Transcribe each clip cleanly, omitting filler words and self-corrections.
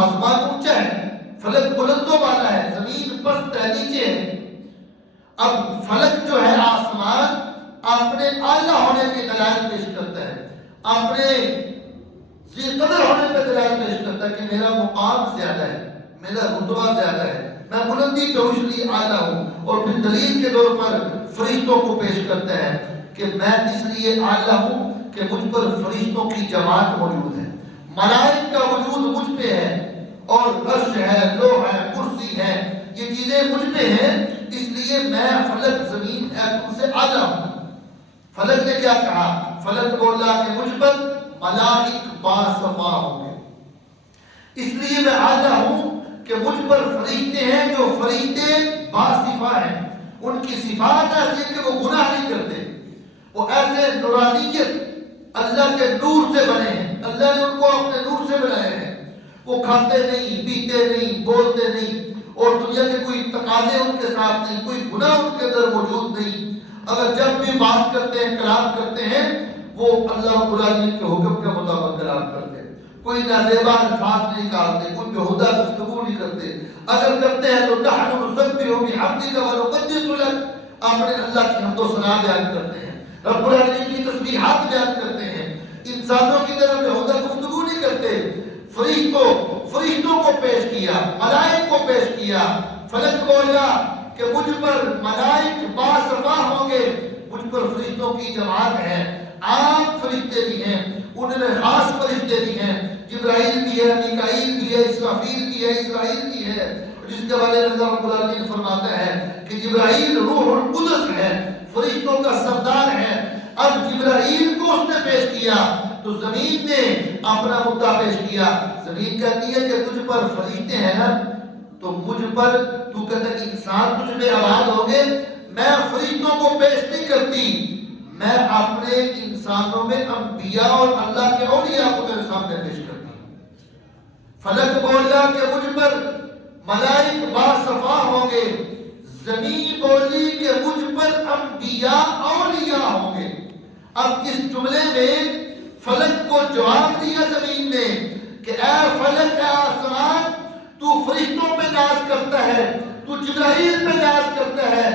آسمان اونچا ہے، فلک بلند و بالا ہے، زمین پست ہے، نیچے ہے۔ اب فلک جو ہے آسمان اپنے اعلیٰ ہونے کے دلائل پیش کرتا ہے، اپنے ذی قدر ہونے پہ دلائل پیش کرتا ہے کہ میرا مقام زیادہ ہے، میرا رتبہ زیادہ ہے، میں بلندی پہ اس لیے اعلیٰ ہوں۔ اور پھر دلیل کے طور پر فرشتوں کو پیش کرتا ہے کہ میں اس لیے اعلیٰ ہوں کہ مجھ پر فرشتوں کی جماعت موجود ہے، ملائک کا وجود مجھ پہ ہے، اور عرش ہے، لوح ہے، کرسی ہے، یہ چیزیں مجھ پہ ہیں، اس لیے میں فلک زمین تم سے اعلیٰ ہوں۔ فلک نے کیا کہا؟ فلک بولا کہ مجھ پر ملائک باصفا ہوں گے، اس لیے میں اعلیٰ ہوں کہ مجھ پر فرشتے ہیں جو فرشتے باصفا ہیں، ان کی صفات ایسی ہے کہ وہ گناہ نہیں کرتے، وہ ایسے نورانیت اللہ کے نور سے بنے ہیں، اللہ نے ان کو اپنے نور سے بنائے ہیں، وہ کھاتے نہیں، پیتے نہیں، بولتے نہیں، اور دنیا کے کوئی تقاضے ان کے ساتھ نہیں، کوئی گناہ ان کے اندر موجود نہیں۔ اگر جب بھی بات کرتے ہیں، کلام کرتے ہیں، وہ اللہ رب العالمین کے حکم کے مطابق کلام کرتے ہیں، کوئی نازیبا الفاظ نہیں نکالتے، کوئی بےہودہ گفتگو نہیں کرتے، اگر کرتے ہیں تو نحن نسبح بحمدک ونقدس لک، اپنے اللہ کی حمد و ثنا بیان کرتے ہیں، رب العالمین کی تسبیحات بیان کرتے ہیں، انسانوں کی طرح بےہودہ گفتگو نہیں کرتے۔ فرشتوں کو پیش کیا، ملائک کو پیش کیا۔ فلک بولا کہ مجھ پر ملائک باصفا ہوں گے، مجھ پر فرشتوں کی جماعت ہے، عام فرشتے بھی ہیں، ان میں خاص فرشتے بھی ہیں، جبرائیل بھی ہے، میکائیل بھی ہے، اسرافیل بھی ہے، اسرائیل بھی ہے، جس کے بارے میں رب العالمین فرماتا ہے کہ جبرائیل روح القدس ہے، فرشتوں کا سردار ہے۔ اب جبرائیل کو اس نے پیش کیا تو زمین نے اپنا مدعا پیش کیا۔ زمین کہتی ہے کہ تجھ پر فرشتے ہیں نا، تو مجھ پر تو کہتا ہے کہ انسان تجھ میں آباد ہو گئے، میں فرشتوں کو پیش نہیں کرتی، میں اپنے انسانوں میں انبیاء اور اللہ کے اولیاء کو تیرے سامنے پیش کرتی ہوں۔ فلک بولا کہ مجھ پر ملائک باصفا ہوں گے، زمین بولی کہ مجھ پر انبیاء اولیاء ہوں گے۔ اب اس جملے میں فلک کو جواب دیا زمین نے کہ اے فلک، اے آسمان، تو فرشتوں پہ ناز کرتا ہے، تو جبرائیل پہ ناز کرتا ہے،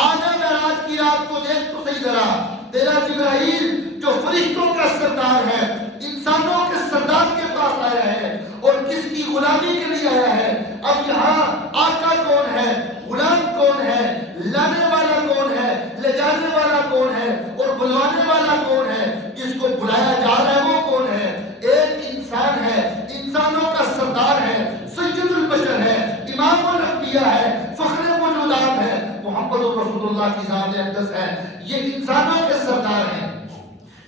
آنا معراج کی رات کو دیکھ تو صحیح ذرا، تیرا جبرائیل جو فرشتوں کا سردار ہے، انسانوں کے سردار کے پاس آیا ہے، اور کس کی غلامی کے لیے آیا ہے۔ اب یہاں آقا کون ہے، غلام کون ہے، لانے والا کون ہے، لے جانے والا کون ہے، اور بلوانے والا کون ہے، جس کو بلایا جا رہا ہے وہ کون ہے؟ ایک انسان ہے، انسانوں کا سردار ہے، سید البشر ہے، امام الانبیاء ہے، فخر موجودات ہے، محمد رسول اللہ کی ذات اقدس ہے۔ یہ انسانوں کے سردار ہیں،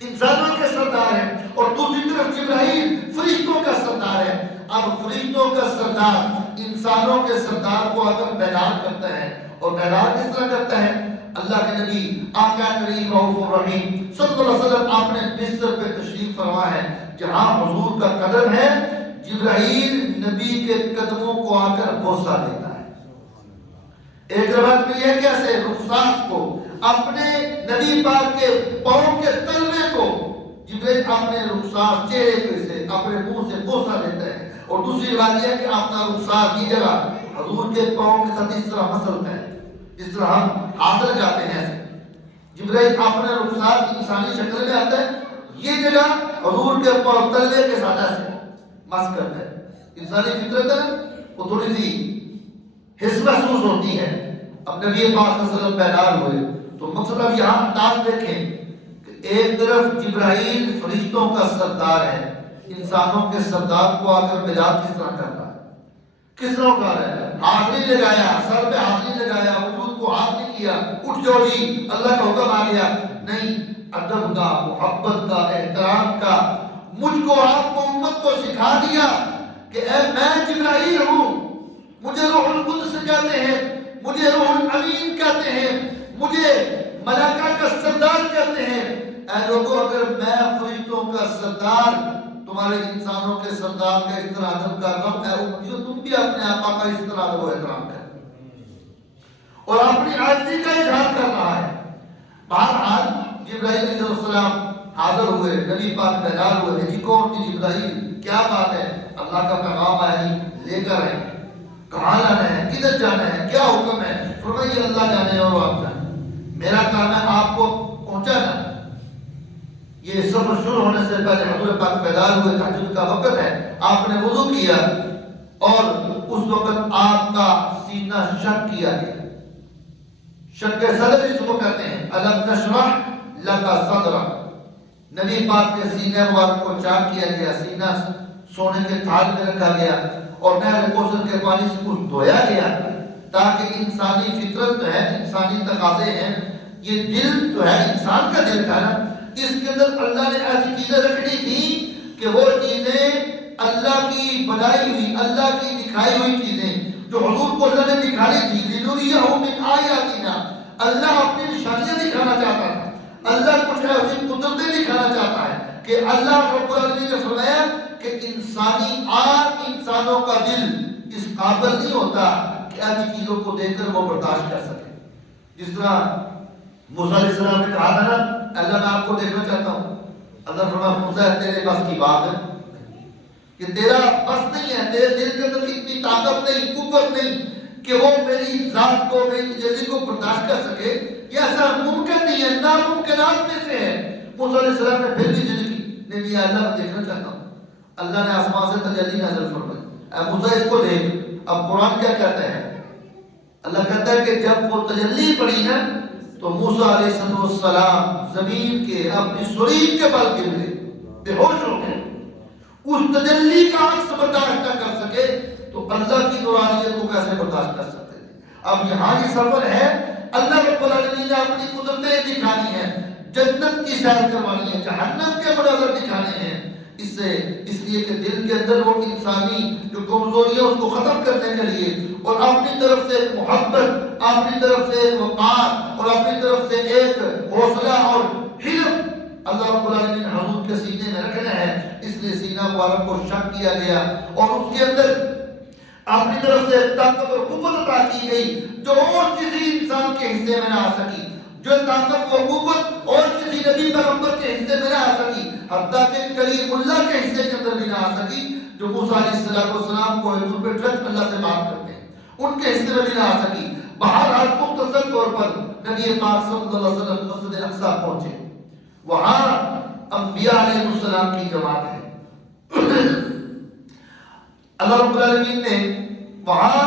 انسانوں کے سردار ہیں، اور دوسری طرف جبرائیل فرشتوں کا سردار ہے۔ اب فرشتوں کا سردار انسانوں کے سردار کو اگر بیدار کرتا ہے، اور بیدار کس طرح کرتا ہے؟ اللہ کے نبی آقا کریم رؤوف الرحیم صلی اللہ علیہ وسلم آپ نے بستر پہ تشریف فرما ہے، جہاں حضور کا قدم ہے، جبرائیل نبی کے قدموں کو آ کر بوسہ دیتا ہے۔ ایک روایت میں یہ کیسے رخسار کو، اپنے نبی پاک کے پاؤں کے تلوے کو جبرائیل اپنے رخسار چہرے پہ سے اپنے منہ سے بوسہ دیتا ہے، اور دوسری بات یہ کہ اپنا رخسار کی جگہ حضور کے پاؤں کے ساتھ اس طرح مسلتا ہے، اس طرح ہم ہاتھ لگاتے ہیں ایسے۔ جبرائیل اپنا رخسار انسانی شکل میں آتا ہے، یہ جگہ حضور کے پاؤں تلوے کے ساتھ ایسے مس کرتا ہے۔ انسانی فطرت ہے نا، وہ تھوڑی سی حس محسوس ہوتی ہے۔ اب نبی پاک صلی اللہ علیہ وسلم بیدار ہوئے تو مقصد اب یہاں انداز دیکھیں کہ ایک طرف جبرائیل فرشتوں کا سردار ہے، انسانوں کے سردار کو آ کر بیدار کس طرح کر رہا ہے، کس طرح کر رہا ہے؟ ہاتھ لگایا، سر پہ ہاتھ لگایا، وجود کو ہاتھ نہیں کیا، اٹھ جاؤ جی اللہ کا حکم آ گیا، نہیں، ادب کا، محبت کا، احترام کا، مجھ کو آپ کو امت کو سکھا دیا کہ اے میں جبرائیل ہوں، مجھے روح القدس کہتے ہیں، مجھے روح الامین کہتے ہیں، مجھے ملائکہ کا سردار کہتے ہیں۔ اے لوگوں، اگر میں فرشتوں کا سردار تمہارے انسانوں کے سردار کا اس طرح ادب کر رہا ہوں، اے امتیوں تم بھی اپنے آقا کا اس طرح ادب و احترام کرو، اور اپنی عاجزی کا اظہار کر رہا ہے۔ بہرحال جبرائیل علیہ السلام حاضر ہوئے، نبی پاک بیدار ہوئے، جی کون تھی جبرائیل، کیا بات ہے؟ اللہ کا پیغام آیا، کر رہے ہیں، کہاں لانا ہے، کدھر جانا ہے، کیا حکم ہے؟ فرمایا یہ اللہ جانے اور آپ جانے، میرا کام ہے آپ کو پہنچانا۔ یہ سفر شروع ہونے سے پہلے حضور پاک بیدار ہوئے، تہجد کا وقت ہے، آپ نے وضو کیا اور اس وقت آپ کا سینہ شق کیا گیا۔ شق صدر اس کو کہتے ہیں، الم نشرح لک صدرک، نبی پاک کے سینے مبارک کو چاک کیا گیا، سینہ سونے کے تھال میں رکھا گیا اور نہر کوثر کے پانی سے اس دھویا گیا، تاکہ انسانی فطرت جو ہے، انسانی تقاضے ہیں، یہ دل جو ہے انسان کا دل کا نا، اس کے اندر اللہ نے ایسی چیزیں رکھنی تھی کہ وہ چیزیں اللہ کی بنائی ہوئی، اللہ کی دکھائی ہوئی چیزیں جو حضور کو اللہ نے دکھانی تھی، لِنُرِيَهُ مِنْ آیَاتِنَا، اللہ اپنی نشانیاں دکھانا چاہتا تھا، اللہ کچھ ایسی قدرتیں دکھانا چاہتا ہے کہ اللہ رب العالمین نے فرمایا کہ انسانی آنکھ، انسانوں کا دل اس قابل نہیں ہوتا کہ ایسی چیزوں کو دیکھ کر وہ برداشت کر سکے۔ جس طرح موسیٰ علیہ السلام نے کہا تھا نا، اللہ میں آپ کو دیکھنا چاہتا ہوں، اللہ فرمایا موسیٰ تیرے بس کی بات ہے کہ تیرا بس نہیں ہے، تیرے دل کے اندر اتنی طاقت نہیں، قوت نہیں کہ وہ میری ذات کو، میری تجلی کو برداشت کر سکے، یہ ایسا ممکن نہیں ہے، ناممکنات میں سے ہے۔ موسیٰ علیہ السلام نے پھر بھی ضد کی، نہیں اللہ میں دیکھنا چاہتا ہوں۔ اللہ نے آسمان سے تجلی نازل فرمائی، اے موسیٰ اس کو دیکھ۔ اب قرآن کیا کہتا ہے؟ اللہ کہتا ہے کہ جب وہ تجلی پڑی نا تو موسیٰ علیہ السلام زمین کے اپنی سرین کے بل گر گئے، بے ہوش ہو گئے۔ اس تجلی کا عکس برداشت نہ کر سکے تو اللہ کی نورانیت کو کیسے برداشت کر سکتے تھے؟ اب یہاں یہ سفر ہے، اللہ رب العالمین نے اپنی قدرتیں دکھانی ہیں، جنت کی سیر کروانی ہے، جہنم کے مناظر دکھانے ہیں، اس لیے کہ دل کے اندر وہ انسانی جو کمزوری ہے اس کو ختم کرنے کے لیے، اور اپنی طرف سے ایک محبت، اپنی طرف سے ایک وقار، اور اپنی طرف سے ایک حوصلہ اور حلم اللہ رب العالمین حضور کے سینے میں رکھنا ہے۔ اس لیے سینہ مبارک کو شق کیا گیا اور اس کے اندر اپنی طرف سے طاقت اور قوت عطا کی گئی جو اور کسی انسان کے حصے میں نہ آ سکی، جو طاقت و قوت اور کسی نبی پیغمبر کے حصے میں نہ آ سکی، حتیٰ کہ کلیم اللہ کے حصے کے اندر بھی نہ آ سکی، جو موسیٰ علیہ السلام کو حضور پہ ڈائریکٹ اللہ سے بات کرتے ہیں، ان کے حصے میں بھی نہ آ سکی۔ بہرحال مختصر طور پر نبی پاک صلی اللہ علیہ وسلم مسجد اقصیٰ پہنچے، وہاں انبیاء علیہ السلام کی جماعت ہے۔ اللہ رب العالمین نے وہاں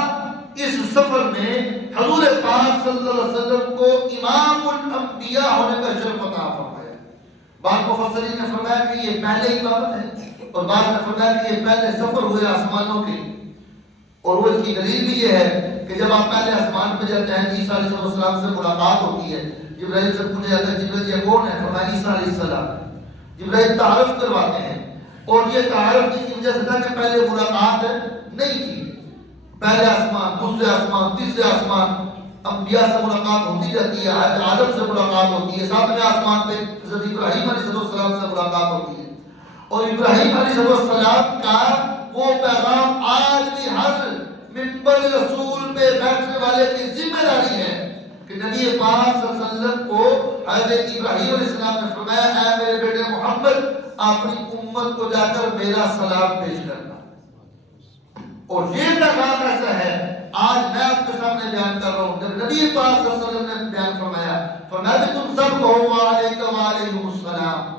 اس سفر میں حضور پاک صلی اللہ علیہ وسلم کو امام الانبیاء ہونے کا شرف عطا فرمایا۔ بعض مفسرین نے فرمایا کہ یہ پہلے امامت ہے، اور بعض نے فرمایا کہ یہ پہلے سفر ہوئے آسمانوں کے، اور وہ اس کی دلیل بھی یہ ہے کہ جب آپ پہلے آسمان پہ جاتے ہیں، عیسیٰ علیہ السلام سے ملاقات ہوتی ہے، جبرائیل سے پوچھا جاتا ہے جبرائیل یہ کون ہے؟ فرمایا عیسیٰ علیہ السلام۔ جبرائیل تعارف کرواتے ہیں، اور یہ تعارف اس وجہ سے تھا کہ پہلے ملاقات نہیں تھی، پہلے آسمان، دوسرے آسمان، تیسرے آسمان، انبیاء سے ملاقات ہوتی جاتی ہے، آدم سے ملاقات ہوتی ہے، ساتویں آسمان پہ حضرت ابراہیم علیہ السلام سے ملاقات ہوتی ہے، اور ابراہیم علیہ السلام کا وہ پیغام آج بھی ہر منبر رسول پہ بیٹھنے والے کی ذمہ داری ہے کہ نبی پاک صلی اللہ علیہ وسلم کو حضرت ابراہیم علیہ السلام نے فرمایا اے میرے بیٹے محمد اپنی امت کو جا کر میرا سلام پیش کرنا، اور یہ پیغام ایسا ہے آج میں آپ کے سامنے بیان کر رہا ہوں۔ جب نبی پاک صلی اللہ علیہ وسلم نے بیان فرمایا کہ تم سب کو وعلیکم وعلیکم السلام،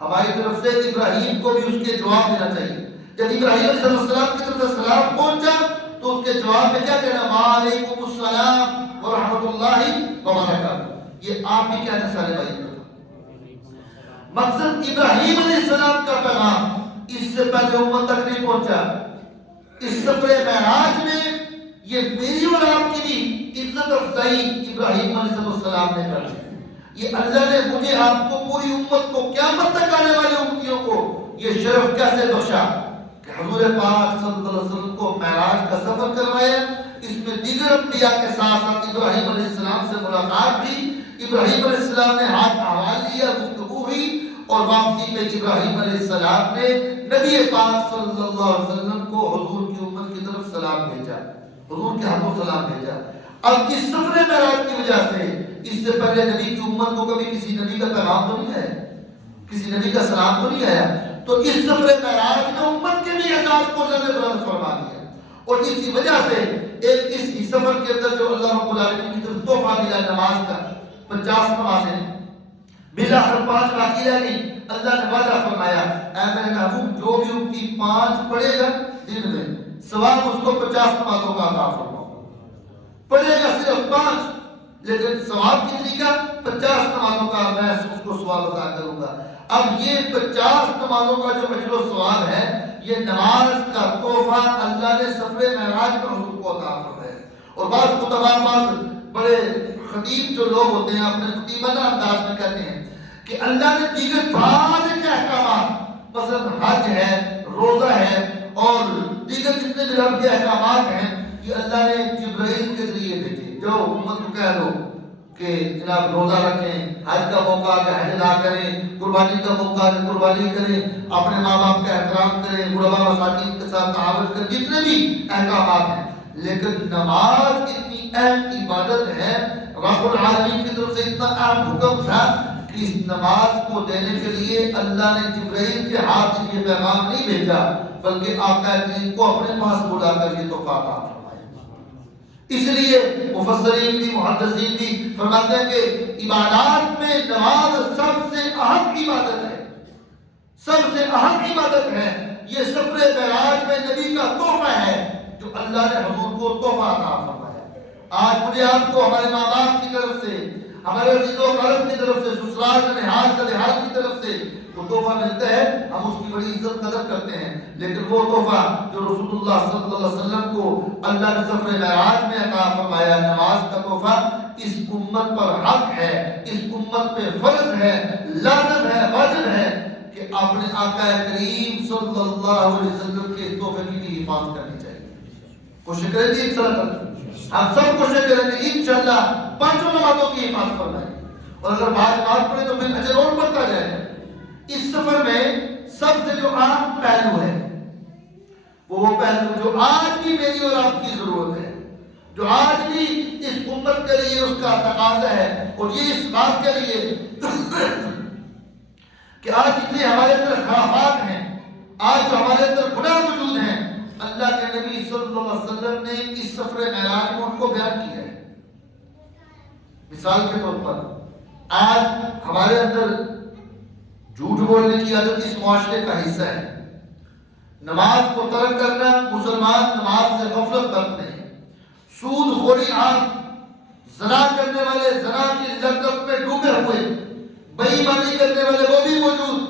ہماری طرف سے ابراہیم کو بھی اس کے جواب دینا چاہیے۔ جب ابراہیم علیہ السلام کی طرف سے سلام پہنچا تو اس کے جواب میں کیا کہنا؟ وعلیکم السلام ورحمۃ اللہ وبرکاتہ۔ یہ آپ بھی کہتے ہیں سارے بھائی، مقصد افراہیم علیہ السلام کا پیغام اس سے پہلے امت تک نہیں پہنچا۔ اس سفر معراج میں یہ میری اور آپ کی بھی عزت افزائی ابراہیم علیہ السلام نے کر دی۔ یہ اللہ نے مجھے آپ کو پوری امت کو قیامت تک آنے والے امتیوں کو یہ شرف کیسے بخشا کہ حضور پاک صلی اللہ علیہ وسلم کو معراج کا سفر کروایا۔ اس میں دیگر انبیاء کے ساتھ ساتھ ابراہیم علیہ السلام سے ملاقات بھی، ابراہیم علیہ السلام نے ہاتھ احوال لیا، گفتگو ہوئی، اور واپسی میں ابراہیم علیہ السلام نے نبی پاک صلی اللہ علیہ وسلم کو حضور کی امت کی طرف سلام بھیجا، حضور کے ہاتھوں سلام بھیجا۔ اب اس سفر معراج کی وجہ سے اس سے پہلے نبی کی امت کو کبھی کسی نبی کا پیغام تو نہیں آیا، کسی نبی کا سلام تو نہیں آیا، تو اس سفر معراج میں امت کے بھی اعزاز کو اللہ نے بلند فرما دیا، اور اسی وجہ سے ایک اس سفر کے اندر جو اللہ رب العالمین کی طرف تحفہ ملا نماز کا 50 نمازیں بالآخر 5 باقی رہ گئی. اللہ نے وعدہ فرمایا اے میرے محبوب جو بھی ان کی 5 پڑھے گا دن میں ثواب اس کو 50 نمازوں کا عطا فرماؤں. پڑھے گا صرف 5 لیکن ثواب کتنی کا 50 نمازوں کا میں اس کو ثواب عطا کروں گا. اب یہ 50 نمازوں کا جو اجر و ثواب ہے یہ نماز کا تحفہ اللہ نے سفر معراج پر حضور کو عطا فرمایا. اور بعض خطباء بعض بڑے خطیب جو لوگ ہوتے ہیں اپنے خطیبانہ انداز میں کہتے ہیں کہ اللہ نے دیگر سارے کے احکامات مثلا حج ہے روزہ ہے اور دیگر جتنے بھی رب کے احکامات ہیں یہ اللہ نے جبرائیل کے ذریعے بھیجے. جو امت کو کہہ دو کہ جناب روزہ رکھیں, حج کا موقع کہ حج ادا کریں, قربانی کا موقع کہ قربانی کریں, اپنے ماں باپ کا احترام کریں, غربا مساکین کے ساتھ تعاون کریں, جتنے بھی احکامات ہیں. لیکن نماز اتنی اہم عبادت ہے, رب العالمین کی طرف سے اتنا اہم حکم تھا کہ اس نماز کو دینے کے لیے اللہ نے جبرائیل کے ہاتھ سے یہ پیغام نہیں بھیجا بلکہ آقا کریم کو اپنے پاس بلا کر یہ تحفہ عطا فرمایا. اس لیے مفسرین بھی محدثین بھی فرماتے ہیں کہ عبادات میں نماز سب سے اہم عبادت ہے, سب سے اہم عبادت ہے. یہ سفر معراج میں نبی کا تحفہ ہے جو اللہ نے حضور کو تحفہ عطا فرمایا. آج مجھے آپ کو ہمارے ماں باپ کی طرف سے, ہمارے عزیز و اقارب کی طرف سے, سسرال کا نہاد کا دیہات کی طرف سے وہ تحفہ ملتا ہے, ہم اس کی بڑی عزت قدر کرتے ہیں. لیکن وہ تحفہ جو رسول اللہ صلی اللہ علیہ وسلم کو اللہ نے سفر معراج میں عطا فرمایا, نماز کا تحفہ, اس امت پر حق ہے, اس امت پہ فرض ہے, لازم ہے, واجب ہے کہ اپنے آقا کریم صلی اللہ علیہ وسلم کے تحفے کی بھی حفاظت کرنی چاہیے. کوشش کریں گے انشاءاللہ, ہم سب کوشش کریں گے انشاءاللہ 5 نمازوں کی حفاظت فرمائیں. اور اگر بعد نماز پڑھیں تو پھر اجر اور بڑھتا جائے گا. اس سفر میں سب سے جو عام پہلو ہے وہ پہلو جو آج بھی میری اور آپ کی ضرورت ہے, جو آج بھی اس امت کے لیے اس کا تقاضا ہے, اور یہ اس بات کے لیے کہ آج جتنے ہمارے اندر خرافات ہیں, آج جو ہمارے اندر گناہ موجود ہیں, اللہ کے نبی صلی اللہ علیہ وسلم نے اس سفر معراج میں ان کو بیان کیا ہے. مثال کے طور پر آج ہمارے اندر جھوٹ بولنے کی عادت اس معاشرے کا حصہ ہے. نماز کو ترک کرنا, مسلمان نماز سے غفلت برتتے ہیں. سود خوری عام, زنا کرنے والے زنا کی لذت میں ڈوبے ہوئے, بے ایمانی کرنے والے وہ بھی موجود,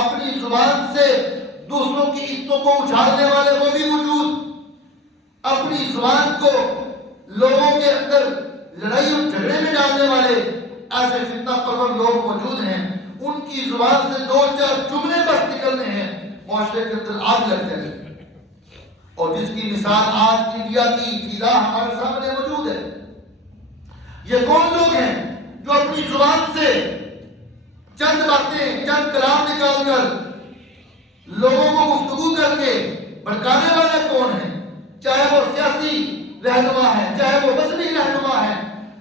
اپنی زبان سے دوسروں کی عزتوں کو اچھالنے والے وہ بھی موجود, اپنی زبان کو لوگوں کے اندر لڑائی اور جھگڑے میں ڈالنے والے ایسے فتنہ پرور لوگ موجود ہیں. ان کی زبان سے 2-4 جملے بس نکلنے ہیں, معاشرے کے اندر آگ لگ جائے. اور جس کی مثال آج انڈیا کی فضا ہمارے سامنے موجود ہے. یہ کون لوگ ہیں جو اپنی زبان سے چند باتیں, چند کلام نکال کر لوگوں کو گفتگو کر کے بھڑکانے والے کون ہیں؟ چاہے وہ سیاسی رہنما ہے, چاہے وہ مذہبی رہنما ہے,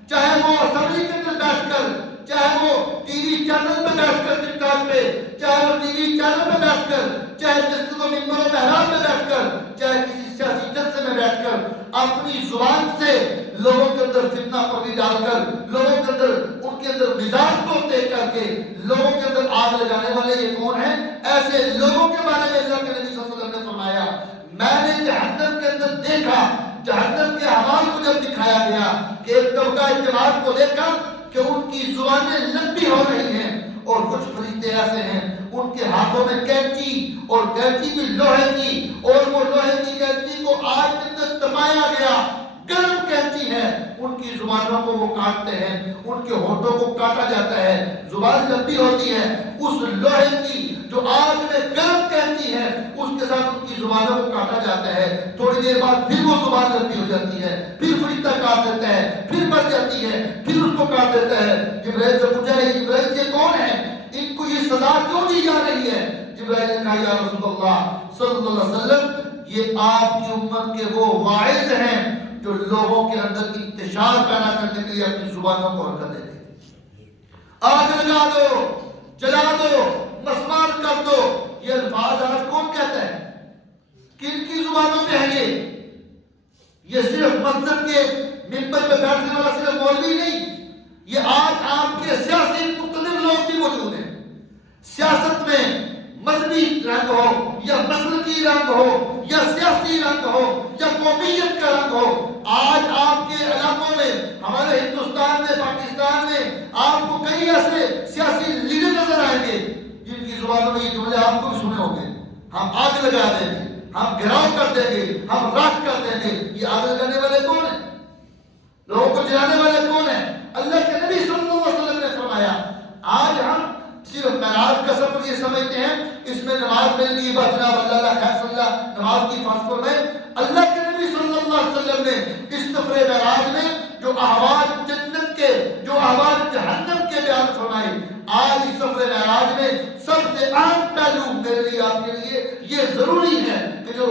چاہے وہ اسمبلی کے اندر بیٹھ کر, چاہے وہ ٹی وی چینل پہ بیٹھ کر ٹک ٹاک پہ, چاہے وہ ٹی وی چینل پہ بیٹھ کر, چاہے مسجد و منبر و محراب پہ بیٹھ کر, چاہے کسی سیاسی جلسے میں بیٹھ کر اپنی زبان سے لوگوں کے اندر فتنہ پروری ڈال کر, لوگوں کے اندر ان کے اندر مزاج کو دیکھ کر کے لوگوں کے اندر آگ لگانے والے یہ کون ہیں؟ ایسے لوگوں کے بارے میں اللہ کے نبی صلی اللہ علیہ وسلم نے فرمایا, میں نے جہنم کے اندر دیکھا, جہنم کے اعمال کو جب دکھایا گیا کہ ایک طبقہ جماعت کو دیکھا کہ ان کی زبانیں لمبی ہو رہی ہیں, اور کچھ فرشتے ایسے ہیں ان کے ہاتھوں میں کینچی, اور کینچی بھی لوہے کی, اور وہ لوہے کی کینچی کو آگ کے اندر دبایا گیا, گرم کینچی ہے, ان کی زبانوں کو وہ کاٹتے ہیں, ان کے ہونٹوں کو کاٹا جاتا ہے, زبان لمبی ہوتی ہے, اس لوہے کی جو آگ میں گرم کینچی ہے اس کے ساتھ ان کی زبانوں کو کاٹا جاتا ہے. تھوڑی دیر بعد پھر وہ زبان لمبی ہو جاتی ہے, پھر فرشتہ کاٹ دیتا ہے, پھر مر جاتی ہے, پھر اس کو کاٹ دیتا ہے. جبرائیل سے پوچھا ہے جبرائیل یہ کون ہے, ان کو یہ سزا کیوں دی جا رہی ہے؟ جبرائیل نے کہا یا رسول اللہ صلی اللہ علیہ وسلم یہ آپ کی امت کے وہ واعظ ہیں جو لوگوں کے اندر انتشار پیدا کرنے کے لیے اپنی زبانوں کو حرکت دیتے ہیں. آگ لگا دو, جلا دو, مسمار کر دو, یہ الفاظ آج کون کہتا ہے؟ کن کی زبانوں پہ ہے یہ؟ یہ صرف مسجد کے ممبر پہ بیٹھنے والا صرف مولوی نہیں، یہ آج آپ کے سیاسی مختلف لوگ بھی موجود ہیں۔ سیاست میں مذہبی رنگ ہو یا مسلکی رنگ ہو یا سیاسی رنگ ہو یا قومیت کا رنگ ہو، آج آپ کے علاقوں میں، ہمارے ہندوستان میں، پاکستان میں آپ کو کئی ایسے سیاسی لیڈر نظر آئیں گے جن کی زبانوں میں یہ جملے آپ کو بھی سنے ہوں گے، ہم آگ لگا دیں گے، ہم گھراؤ کر دیں گے، ہم راکھ کر دیں گے۔ یہ آگ لگانے والے کون ہیں؟ لوگوں کو جلانے والے کون ہیں؟ اللہ کے نبی صلی اللہ علیہ وسلم نے فرمایا۔ آج ہم صرف معراج کا سفر یہ سمجھتے ہیں اس میں نماز مل گئی، بس جناب اللہ خیر صلی اللہ نماز کی فاصلوں میں۔ اللہ کے نبی صلی اللہ علیہ وسلم نے اس سفر معراج میں جو احوال جنت کے، جو احوال جہنم کے بیان فرمائے، آج اس سفر معراج میں سب سے اہم پہلو میرے لیے، آپ کے لیے یہ ضروری ہے کہ جو